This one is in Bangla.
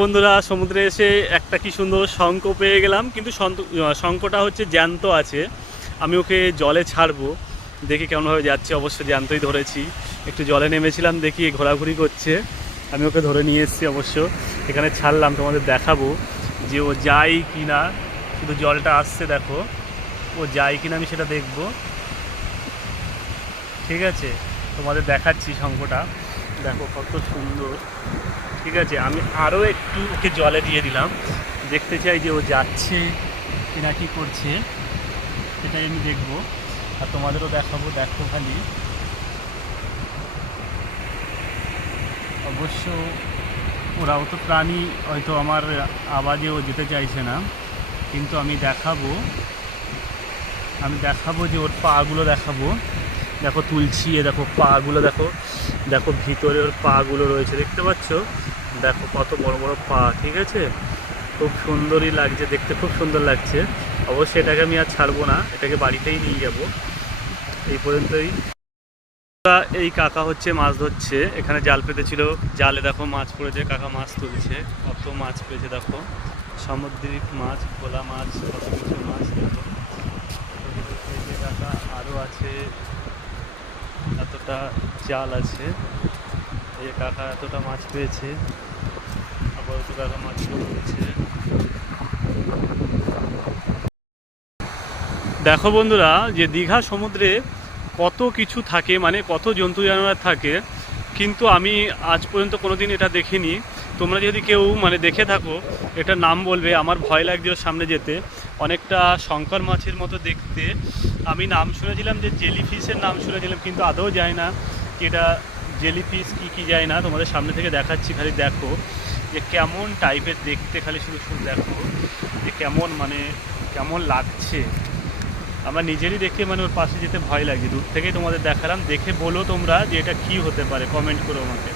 বন্ধুরা, সমুদ্রে এসে একটা কি সুন্দর শঙ্খ পেয়ে গেলাম, কিন্তু শঙ্খটা হচ্ছে জ্যান্ত আছে। আমি ওকে জলে ছাড়বো, দেখি কেমনভাবে যাচ্ছে। অবশ্য জ্যান্তই ধরেছি। একটু জলে নেমেছিলাম, দেখি ঘোরাঘুরি করছে, আমি ওকে ধরে নিয়ে এসেছি। অবশ্য এখানে ছাড়লাম, তোমাদের দেখাবো যে ও যায় কি না। শুধু জলটা আসছে, দেখো ও যায় কি না আমি সেটা দেখবো। ঠিক আছে, তোমাদের দেখাচ্ছি শঙ্খটা, দেখো কত সুন্দর। ঠিক আছে, আমি আরও একটু ওকে জলে দিয়ে দিলাম, দেখতে চাই যে ও যাচ্ছে কি না, কী করছে সেটাই আমি দেখবো আর তোমাদেরও দেখাবো। দেখো খালি, অবশ্য ওরাও তো প্রাণী, হয়তো আমার আওয়াজে ও যেতে চাইছে না, কিন্তু আমি দেখাবো যে ওর পাগুলো দেখাবো। দেখো তুলছি, দেখো পাগুলো দেখো, দেখো ভিতরে ওর পাগুলো রয়েছে, দেখতে পাচ্ছ? দেখো কত বড় বড় পা। ঠিক আছে, খুব সুন্দরই লাগছে দেখতে, খুব সুন্দর লাগছে। অবশ্যই এটাকে আমি আর ছাড়বো না, এটাকে বাড়িতেই নিয়ে যাব। এই পর্যন্তই। এই কাকা হচ্ছে মাছ ধরছে, এখানে জাল পেতেছিল, জালে দেখো মাছ পড়েছে, কাকা মাছ তুলছে। কত মাছ পেয়েছে দেখো, সামুদ্রিক মাছ, ভোলা মাছ, কত কিছু মাছ দেখো কাকা। আরও আছে, এতটা জাল আছে। এই কাকা এতটা মাছ পেয়েছে, আবার তো কাকা মাছ তুলছে। দেখো বন্ধুরা, যে দীঘা সমুদ্রে কত কিছু থাকে, মানে কত জন্তু জানোয়ার থাকে, কিন্তু আমি আজ পর্যন্ত কোনো দিন এটা দেখিনি। তোমরা যদি কেউ মানে দেখে থাকো, এটার নাম বলবে। আমার ভয় লাগছে ওর সামনে যেতে, অনেকটা শঙ্কর মাছের মতো দেখতে। আমি নাম শুনেছিলাম যে জেলিফিশের নাম শুনেছিলাম, কিন্তু আদৌ যায় না যে এটা জেলিফিশ কী যায় না। তোমাদের সামনে থেকে দেখাচ্ছি, খালি দেখো যে কেমন টাইপের দেখতে, খালি শুধু শুধু দেখো যে কেমন, মানে কেমন লাগছে। আমার নিজেরই দেখে মানে ওর পাশে যেতে ভয় লাগছে। দূর থেকেই তোমাদের দেখালাম, দেখে বলো তোমরা যে এটা কী হতে পারে, কমেন্ট করো আমাকে।